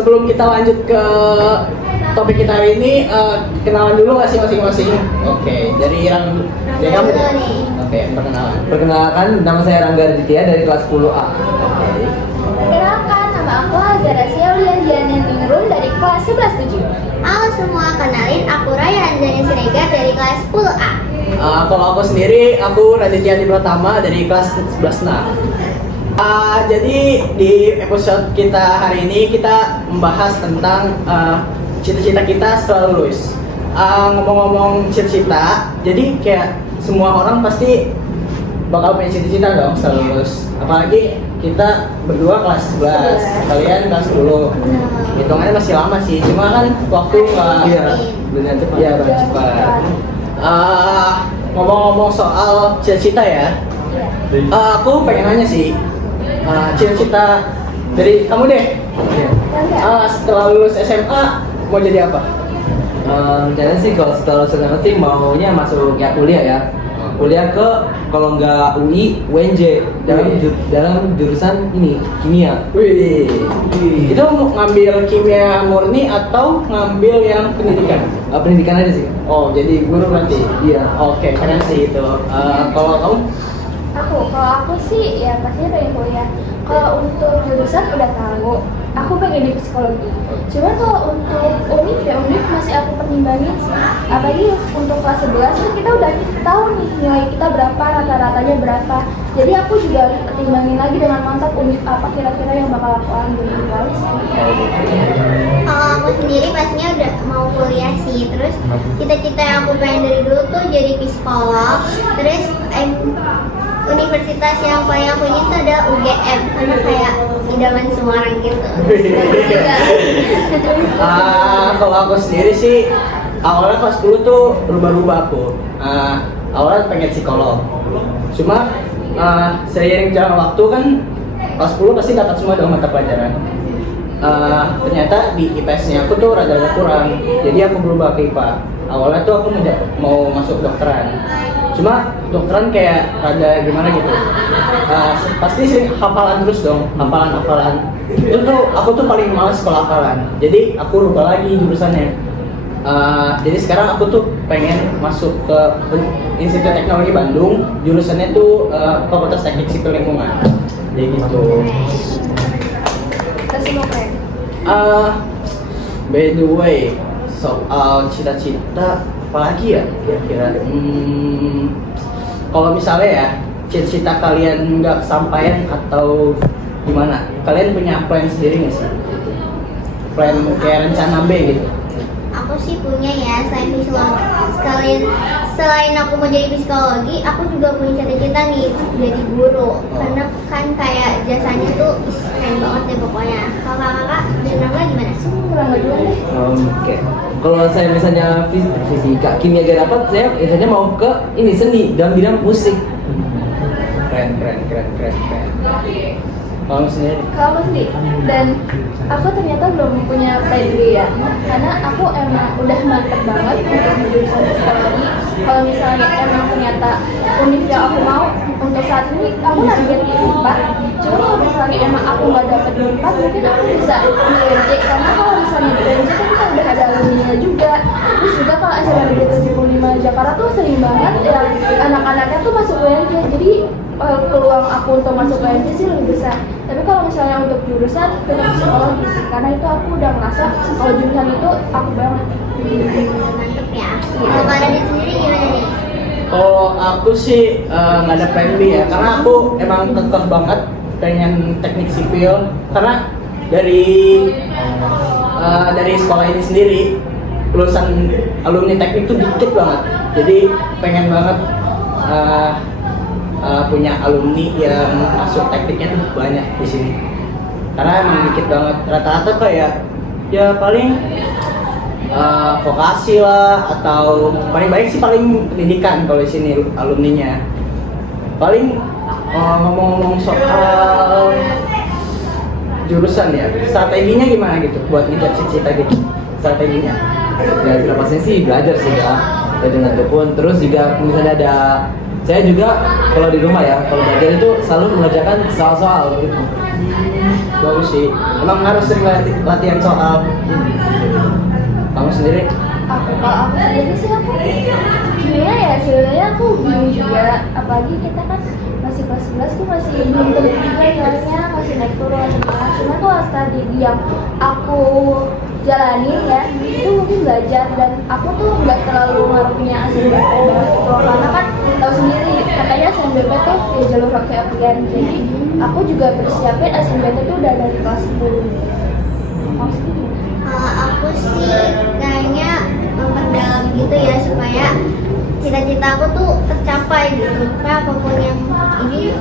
sebelum kita lanjut ke topik kita hari ini, kenalan dulu nggak sih masing-masing? Oke, dari kamu deh. Oke, perkenalan. Perkenalkan, nama saya Rangga Aditya dari kelas 10A. Perkenalkan, nama aku Hazara Siaulia Diana Ningrum dari kelas 11-7. Halo semua, kenalin aku Raya Anjani Siregar dari kelas 10A. Kalau aku sendiri, aku Raditya Adi Pratama dari kelas 11 jadi di episode kita hari ini kita membahas tentang cita-cita kita setelah lulus. Ngomong-ngomong cita-cita, jadi kayak semua orang pasti bakal punya cita-cita dong setelah lulus. Apalagi kita berdua kelas 11, kalian kelas 10. Hitungannya masih lama sih, cuma kan waktu Benar cepat. Iya, cepat. Ngomong-ngomong soal cita-cita ya, aku pengen nanya sih, cita-cita dari kamu deh. Setelah lulus SMA mau jadi apa? Rencananya sih kalau setelah lulus SMA sih maunya masuk ya kuliah ya. Kuliah ke kalau nggak UI, UNJ dalam jurusan ini kimia. Wih, itu ngambil kimia murni atau ngambil yang pendidikan? Pendidikan aja sih. Oh, jadi guru berarti? Iya. Oke, keren sih itu. Kalau kamu? Kalau aku sih ya pasti pengen kuliah. Kalau untuk jurusan udah tahu, aku pengen di psikologi. Cuman kalau untuk univ masih aku pertimbangin sih. Apalagi untuk kelas 11 kan kita udah tahu nih nilai kita berapa, rata-ratanya berapa. Jadi aku juga harus pertimbangin lagi dengan mantap univ apa kira-kira yang bakal aku ambil di kelas. Kalau aku sendiri pastinya udah mau kuliah sih. Terus cita-cita yang aku pengen dari dulu tuh jadi psikolog. Terus universitas yang paling aku ingin tuh adalah UGM karena kayak idaman semua orang gitu. Kalau aku sendiri sih awalnya kelas 10 tuh berubah-ubah aku. Awalnya pengen psikolog. Cuma seiring jalan waktu kan kelas 10 pasti dapat semua dong mata pelajaran. Ternyata di IPS-nya aku tuh rada kurang. Jadi aku berubah ke IPA. Awalnya tuh aku mau masuk kedokteran. Cuma dokteran kayak rada gimana gitu. Pasti sih hafalan terus dong, hafalan. Itu tuh aku tuh paling males kalau hafalan. Jadi aku rubah lagi jurusannya. Jadi sekarang aku tuh pengen masuk ke Institut Teknologi Bandung. Jurusannya tuh Fakultas Teknik Sipil Lingkungan. Jadi gitu. Kita semua keren. By the way, soal cita-cita apalagi ya kira-kira? Kalau misalnya ya cita-cita kalian nggak kesampaian atau gimana? Kalian punya plan sendiri nggak sih? Plan kayak rencana B gitu? Aku sih punya ya, selain aku mau jadi psikologi, aku juga punya cita-cita nih jadi guru. Karena kan kayak jasanya tuh keren banget deh pokoknya. Kalau kakak dan Rangga gimana? Kurang dulu deh. Oke. Kalau saya misalnya fisika, kimia gak dapat, saya misalnya mau ke ini seni dalam bidang musik. Keren. Kalau sendiri? Kalau aku sendiri, dan aku ternyata belum punya plan B ya, karena aku emang udah mantep banget untuk jurusan psikologi. Kalau misalnya emang ternyata univ yang aku mau untuk saat ini, aku target di 4. Cuma kalau misalnya emang aku nggak dapet di 4, mungkin aku bisa di UNJ, karena kalau misalnya di UNJ kan kita udah ada alumni juga. Terus juga kalau acara di 75 Jakarta tuh sering banget ya anak-anaknya tuh masuk UNJ, jadi peluang aku untuk masuk UNJ sih lebih besar. Tapi kalau misalnya untuk jurusan tetap psikologi sih, karena itu aku udah merasa kalau jurusan itu aku banget. Mantep ya. Kalau Kak Radit sendiri gimana nih? Kalau aku sih nggak ada plan B ya, karena aku emang kekeh banget pengen teknik sipil. Karena dari sekolah ini sendiri lulusan alumni teknik tuh dikit banget. Jadi pengen banget punya alumni yang masuk tekniknya tuh banyak di sini. Karena emang dikit banget. Rata-rata kayak ya paling vokasi lah, atau paling baik sih paling pendidikan kalau di sini alumninya. Paling ngomong-ngomong soal jurusan ya, strateginya gimana gitu buat ngejar cita-cita gitu? Strateginya? Ya sudah pastinya sih belajar sih ya, dengan tekun. Terus juga misalnya ada, saya juga kalau di rumah ya, kalau belajar itu selalu mengerjakan soal-soal gitu. bagus sih. Emang harus sering latihan soal. Kamu sendiri? Kalau aku sendiri sih aku gimana ya, sebenarnya aku bingung juga, apalagi kita kan masih kelas 11 tuh masih belum tentu juga nilainya, masih naik turun gimana. Cuma tuh tadi yang aku jalani ya, itu mungkin belajar, dan aku tuh nggak terlalu ngaruhnya SNBP banget gitu, karena kan tahu sendiri katanya SNBP tuh ya jalur hoki-hokian, jadi aku juga persiapin SNBP tuh udah dari kelas 10. Aku sih kayaknya memperdalam gitu ya, supaya cita-cita aku tuh tercapai gitu. Supaya apapun yang ini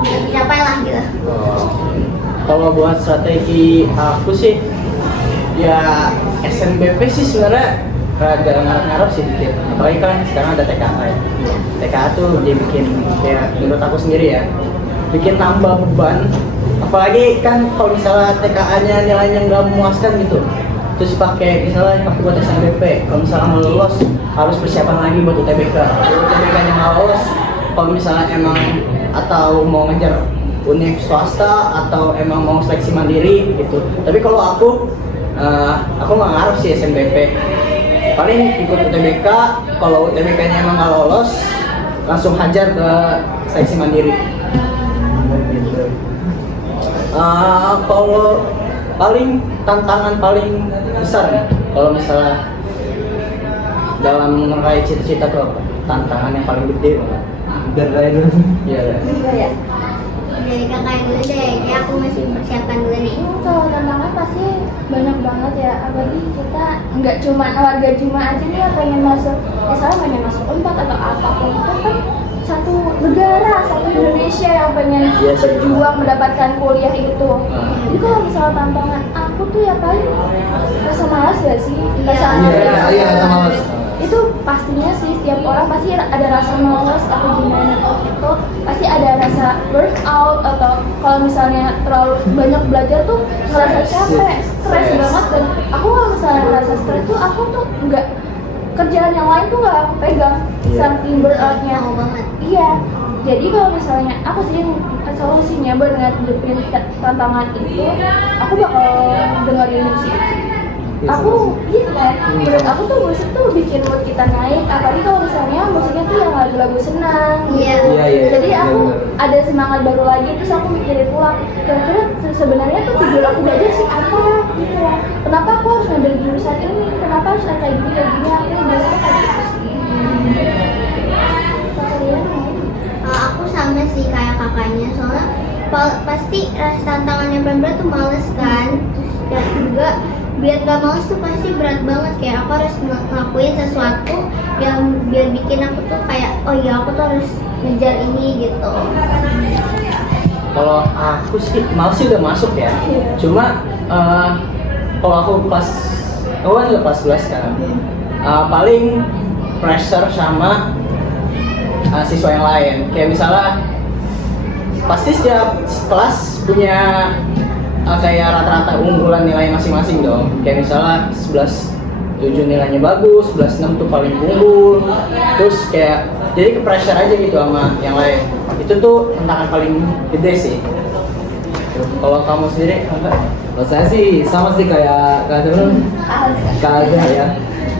bisa tercapai lah gitu. Kalau buat strategi aku sih, ya SNBP sih sebenarnya rada ngarep-ngarep sih dikit. Apalagi kan sekarang ada TKA ya. TKA tuh dia bikin, kayak menurut aku sendiri ya, bikin nambah beban. Apalagi kan kalau misalnya TKA-nya nilainya nggak memuaskan gitu, terus pakai buat SNBP, kalau misalnya mau lulus harus persiapan lagi buat UTBK. Kalau UTBK-nya nggak lolos, kalau misalnya emang atau mau ngejar univ swasta atau emang mau seleksi mandiri gitu. Tapi kalau aku nggak ngarep sih SNBP, paling ikut UTBK. Kalau UTBK-nya emang nggak lolos, langsung hajar ke seleksi mandiri gitu. Kalau tantangan paling besar nih, kalau misalnya dalam meraih cita-cita tuh apa? Tantangan yang paling gede banget. Dari dulu. Iya. Iya ya. Dari kakak yang dulu deh, kayak aku masih mempersiapkan dulu nih. Kalau tantangan pasti banyak banget ya, apalagi kita nggak cuma warga Juma aja nih yang pengen masuk, misalnya pengen masuk Unpad atau apapun, itu kan satu negara, satu Indonesia yang pengen Iya sih. berjuang mendapatkan kuliah itu. Jadi kalau misalnya tantangan aku tuh ya paling rasa malas gak sih? Rasa malas. Iya, rasa malas. Itu pastinya sih, setiap orang pasti ada rasa malas atau gimana itu, pasti ada rasa burnout, atau kalau misalnya terlalu banyak belajar tuh ngerasa capek, stres banget. Dan aku kalau misalnya ngerasa stres tuh aku tuh nggak, kerjaan yang lain tuh nggak aku pegang, saking burnoutnya. Mau banget. Iya, jadi kalau misalnya aku sih solusinya buat ngadepin tantangan itu, aku bakal dengerin musik. Aku gitu kan, menurut aku tuh musik tuh bikin mood kita naik, apalagi kalau misalnya musiknya tuh yang lagu-lagu senang gitu. Iya. Iya. Jadi aku ada semangat baru lagi, terus aku mikirin ulang, kira-kira sebenarnya tuh tujuan aku belajar sih apa gitu. Kenapa aku harus ngambil jurusan ini? Kenapa harus kayak gini? Aku biasanya kayak gitu sih. Kalian? Aku sama sih kayak kakaknya, soalnya pasti rasa tantangan yang berat tuh males kan. Terus dan juga biar gak males tuh pasti berat banget, kayak aku harus ngelakuin sesuatu yang biar bikin aku tuh kayak oh iya aku tuh harus ngejar ini gitu. Kalau aku sih males sih udah masuk ya. Cuma kalau aku kan udah kelas 11 sekarang. Paling pressure sama siswa yang lain. Kayak misalnya pasti setiap kelas punya kayak rata-rata unggulan nilai masing-masing dong. Kayak misalnya 11/7 nilainya bagus, 11/6 tuh paling unggul. Terus kayak jadi ke pressure aja gitu sama yang lain. Itu tuh tantangan paling gede sih. Kalau kamu sendiri enggak? Kalau saya sih sama sih kayak Kak Azhar ya.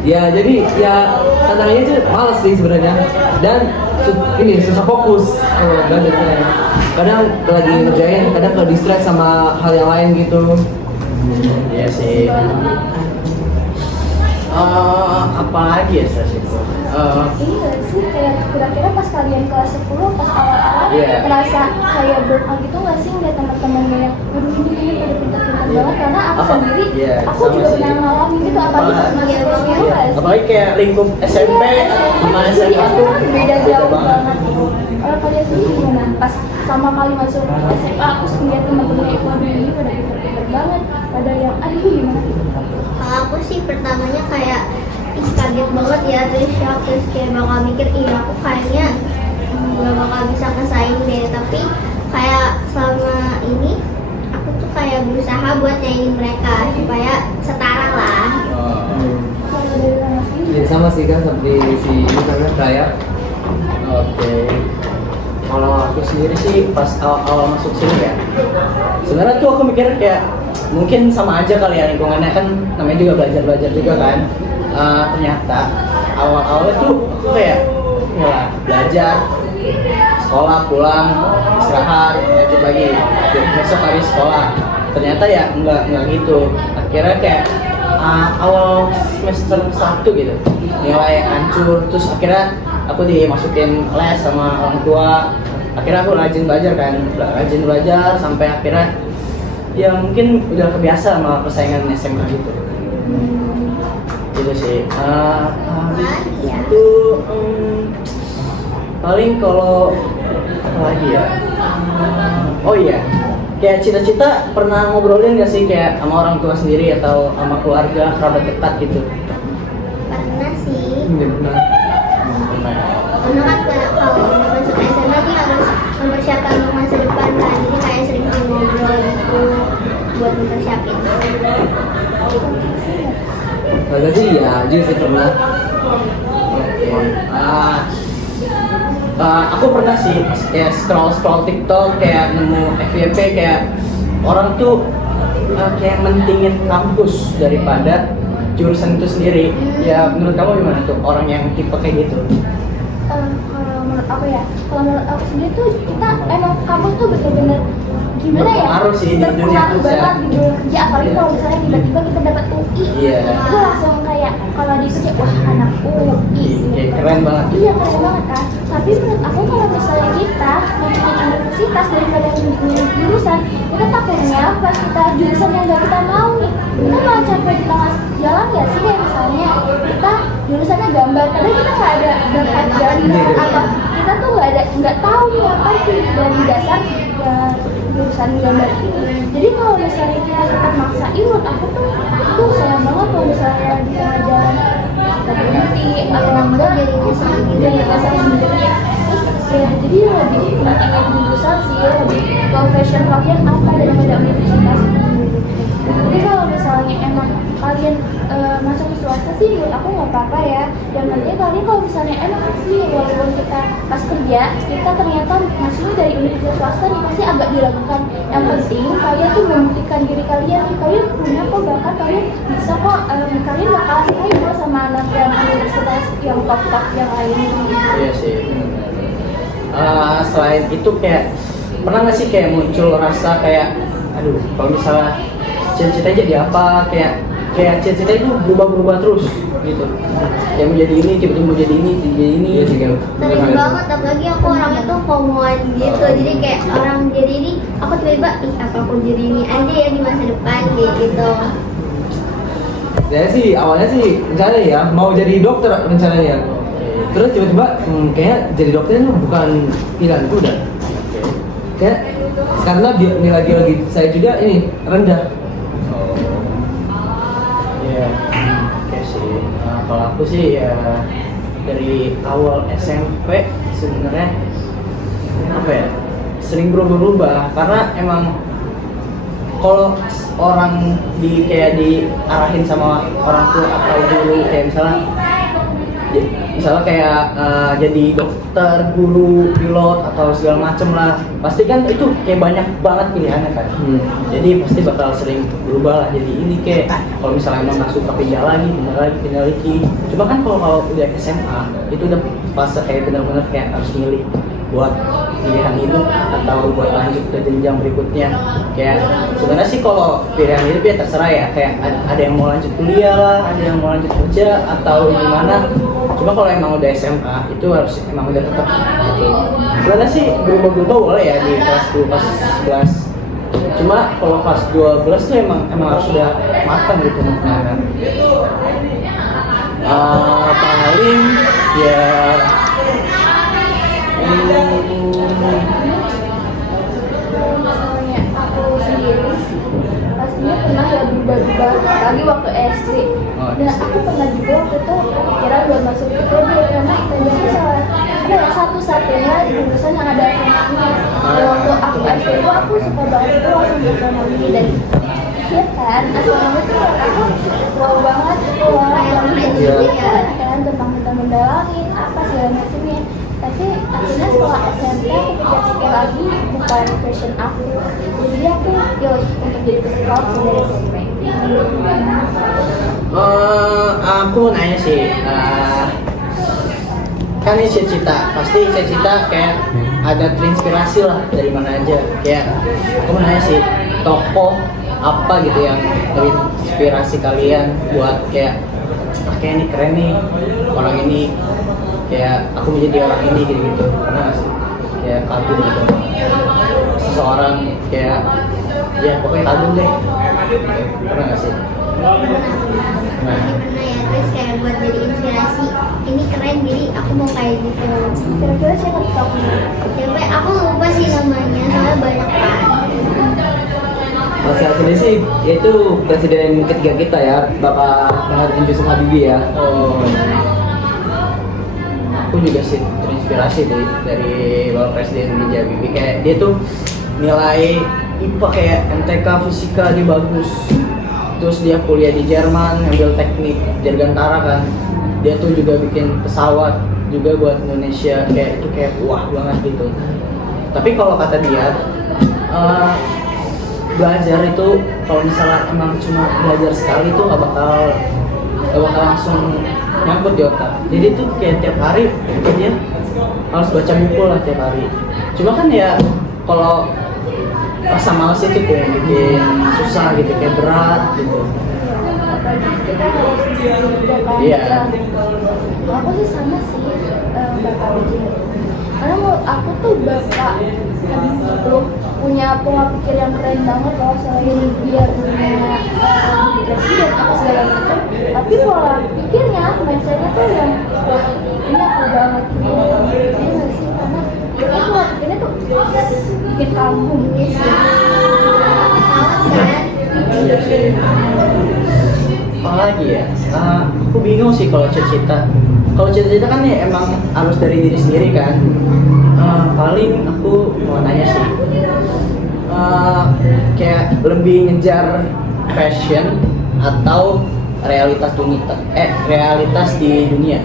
Ya jadi ya tantangannya itu males sih sebenarnya, dan ini susah fokus kalau belajar saya. Kadang lagi ngerjain, kadang ke distract sama hal yang lain gitu. Iya sih. Apa lagi ya stres itu? Ini gak sih kayak kira-kira pas kalian kelas 10 pas awal-awal Iya. merasa kayak burnout gitu nggak sih ngeliat teman-temannya yang waduh ini pada pintar-pintar banget, karena aku Apa? sendiri Iya, aku sama juga sih. pernah ngalamin gitu, apalagi pas masih kelas 10 nggak sih? Apalagi kayak lingkup SMP sama Jadi SMA tuh beda jauh banget gitu. Kalau kalian sendiri gimana? Pas sama kali masuk SMA aku ngeliat teman-temannya waduh ini pada pintar-pintar banget, pada yang aduh gimana gitu. Kalau aku sih pertamanya kayak kaget banget ya, terus shock, terus kayak bakal mikir iya aku kayaknya gak bakal bisa kesaing deh. Tapi kayak selama ini aku tuh kayak berusaha buat nyaingin mereka supaya setara lah. Kalau dari Rama sendiri Ya sama sih kan seperti si misalnya kayak Oke. Kalau aku sendiri sih pas awal masuk sini ya, sebenarnya tuh aku mikir kayak mungkin sama aja kali ya, lingkungannya kan namanya juga belajar juga kan. Ternyata awal-awalnya tuh aku kayak ya belajar, sekolah, pulang, istirahat, lanjut lagi, besok hari sekolah. Ternyata ya enggak gitu. Akhirnya kayak awal semester 1 gitu nilai hancur, terus akhirnya aku dimasukin les sama orang tua. Akhirnya aku rajin belajar sampai akhirnya ya mungkin udah kebiasa sama persaingan SMA gitu. Gitu sih. Habis itu paling kalau apa lagi ya? Oh iya, kayak cita-cita pernah ngobrolin gak sih kayak sama orang tua sendiri atau sama keluarga, kerabat dekat gitu? Pernah sih. Pernah. Karena kan kalau udah masuk SMA sih harus mempersiapkan untuk masa depan kan, jadi kayak sering ngobrol gitu buat mempersiapin. Masa sih ya, juga sih pernah. Aku pernah sih kayak scroll TikTok kayak nemu FYP kayak orang tuh kayak mentingin kampus daripada jurusan itu sendiri. Ya menurut kamu gimana tuh orang yang tipe kayak gitu? Kalau menurut aku ya, kalau menurut aku sendiri tuh kita emang kampus tuh bener-bener gimana ya? Berpengaruh sih di dunia Berpengaruh kerja. banget di dunia kerja, apalagi kalau misalnya tiba-tiba kita dapat UI. Iya. Itu langsung kayak kalau di kerja, wah anak UI. Kayak keren banget. Iya keren banget kan. Tapi menurut aku kalau misalnya kita memilih universitas daripada memilih jurusan, kita takutnya pas kita jurusan yang gak kita mau nih, kita malah capek di tengah jalan ya sih, kayak misalnya kita jurusannya gambar, tapi kita nggak ada bakat gambar apa, kita tuh nggak tahu nih apa sih dari dasar ya, jurusan gambar ini. Jadi kalau misalnya kita tetap maksain, menurut aku tuh itu sayang banget kalau misalnya di tengah jalan kita berhenti atau enggak jadi kesal sendiri. Terus ya jadi lebih pengen jurusan sih, lebih profession kalian apa daripada universitas. Jadi kalau misalnya emang kalian masuk ke swasta sih menurut aku nggak apa-apa ya. Yang penting kalian kalau misalnya emang sih walaupun kita pas kerja kita ternyata masuknya dari universitas swasta nih pasti agak diragukan. Yang penting kalian tuh membuktikan diri kalian punya kok bakat, kalian bisa kok, kalian gak kalah saing kok sama anak yang universitas yang top yang lain. Iya sih. Selain itu kayak pernah nggak sih kayak muncul rasa kayak aduh kalau misalnya cita-cita jadi apa, kayak cita-cita itu berubah terus gitu, yang menjadi ini tiba-tiba mau jadi ini Iya sih kan. Sering banget, apalagi aku orangnya tuh FOMO-an gitu. Jadi kayak orang jadi ini, aku tiba-tiba ih apa aku jadi ini aja ya di masa depan kayak gitu. Saya sih awalnya sih rencananya ya mau jadi dokter rencananya. Terus tiba-tiba kayak jadi dokter itu bukan pilihanku udah. Kayak karena nilai biologi saya juga ini rendah. Iya, oke sih. Kalau aku sih ya dari awal SMP sebenarnya apa ya sering berubah-ubah karena emang kalau orang kayak diarahin sama orang tua atau guru kayak misalnya kayak jadi dokter, guru, pilot atau segala macem lah, pasti kan itu kayak banyak banget pilihannya kan. Jadi pasti bakal sering berubah lah, jadi ini kayak kalau misalnya emang nggak suka pindah lagi. Cuma kan kalau udah SMA itu udah fase kayak benar-benar kayak harus milih buat pilihan hidup atau buat lanjut ke jenjang berikutnya. Kayak sebenarnya sih kalau pilihan hidup ya terserah ya, kayak ada yang mau lanjut kuliah lah, ada yang mau lanjut kerja atau gimana. Cuma kalau emang udah SMA itu harus emang udah tetap gitu. Sebenarnya sih berubah boleh ya di kelas 10, kelas 11. Cuma kalau kelas 12 tuh emang harus udah matang gitu kan. Paling ya Misalnya aku sendiri pastinya pernah ya berubah-ubah lagi waktu SD. Dan aku pernah juga waktu itu kepikiran buat masuk ITB karena ITB itu satu-satunya jurusan yang ada ekonominya. Dan waktu aku SD itu aku suka banget itu langsung ekonomi, dan iya kan astronomi itu menurut aku wow banget gitu, wah yang kan tentang benda langit apa segala macamnya. Tapi akhirnya setelah SMP aku pikir-pikir lagi bukan passion aku. Jadi aku pilih untuk jadi psikolog dari SMP. Aku nanya sih, kan ini cita-cita, pasti cita-cita kayak ada terinspirasi lah dari mana aja. Kayak aku mau nanya sih, tokoh apa gitu yang terinspirasi kalian buat kayak ini keren nih orang ini, kayak aku menjadi orang ini gitu. Pernah nggak sih kayak kagum gitu seseorang, kayak ya pokoknya kagum deh. Pernah nggak sih? Pernah ya, terus kayak buat jadi inspirasi, ini keren jadi aku mau kayak gitu. Kira-kira siapa tokohnya? Siapa? Aku lupa sih namanya, soalnya banyak kan. Kalau saya sendiri sih, yaitu presiden ketiga kita ya, Bapak Muhammad Yusuf Habibie ya. Oh, aku juga sih terinspirasi deh dari Bapak Presiden B.J. Habibie. Kayak dia tuh nilai IPA kayak MTK fisika dia bagus. Terus dia kuliah di Jerman, ngambil teknik dirgantara kan. Dia tuh juga bikin pesawat juga buat Indonesia, kayak itu kayak wah banget gitu. Tapi kalau kata dia, belajar itu kalau misalnya emang cuma belajar sekali tuh nggak bakal langsung nyangkut di otak. Jadi tuh kayak tiap hari dia harus baca buku lah tiap hari. Cuma kan ya kalau rasa malas itu kayak bikin susah gitu, kayak berat gitu. Kita harus juga kan. Iya. Aku sih sama sih Bapak Habibie. Karena menurut aku tuh Bapak Habibie itu punya pola pikir yang keren banget loh. Selain dia punya presiden apa segala macam, tapi pola pikirnya, mindsetnya tuh yang wah ini aku banget gitu. Ini nggak sih, karena dia pola pikirnya tuh bikin kagum gitu sih. Iya sih. Apalagi ya, aku bingung sih kalau cita-cita. Kalau cita-cita kan ya emang harus dari diri sendiri kan. Paling aku mau nanya sih, kayak lebih ngejar passion atau realitas di dunia.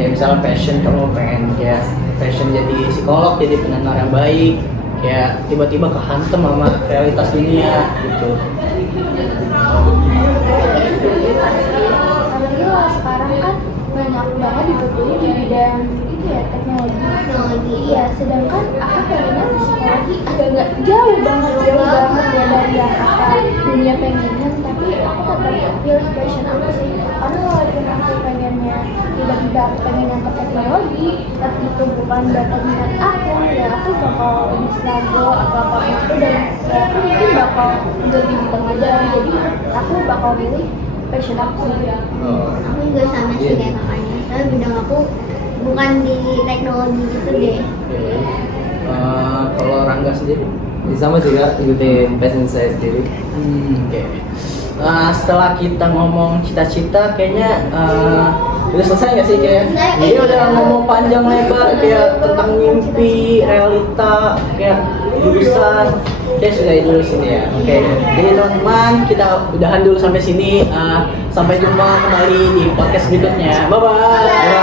Kayak misalnya passion, kamu pengen kayak passion jadi psikolog, jadi pendengar yang baik, kayak tiba-tiba kehantem sama realitas dunia gitu. Apalagi kalau sekarang kan banyak banget dibutuhin di bidang itu ya, teknologi. Iya, sedangkan aku pengennya psikologi agak jauh banget ya dari yang apa dunia pengennya, tapi aku tetap pilih passion aku sih. Karena walaupun aku pengennya tiba-tiba aku pengen yang ke teknologi, tapi itu bukan bakat minat aku, ya aku bakal lebih struggle atau apapun itu, dan ya aku mungkin bakal jadi bintang aja. Jadi aku bakal pilih passion aku sendiri. Aku juga sama sih kayak kakaknya, soalnya bidang aku bukan di teknologi gitu deh. Oke. Kalau Rangga sendiri? Jadi sama juga ikutin passion saya sendiri. Oke. Setelah kita ngomong cita-cita, kayaknya udah selesai nggak sih kayak? Jadi udah ngomong panjang lebar kayak tentang mimpi, realita, kayak jurusan. Kayak sudah dulu sini ya. Oke. Jadi teman-teman, kita udahan dulu sampai sini. Sampai jumpa kembali di podcast berikutnya. Bye bye.